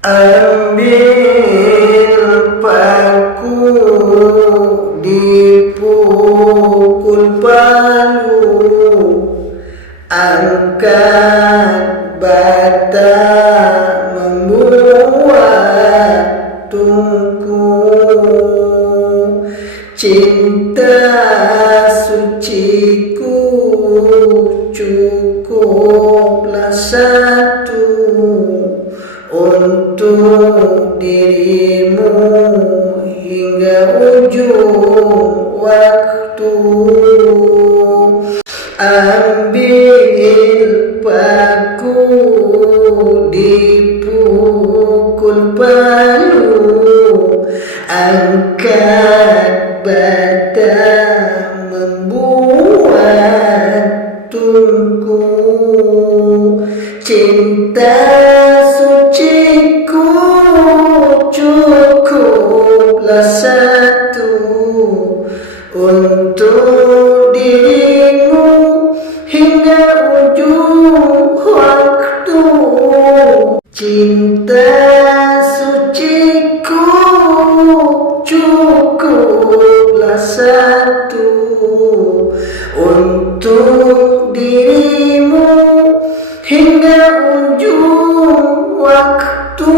Ambil paku dipukul palu, angkat bata membuat tungku. Cinta suciku cukuplah satu untuk dirimu hingga ujung waktu. Ambil paku dipukul palu, angkat bata membuat tungku. Cinta suciku cukuplah satu untuk dirimu hingga ujung waktu. Cinta suciku cukuplah satu untuk dirimu hingga ujung waktu.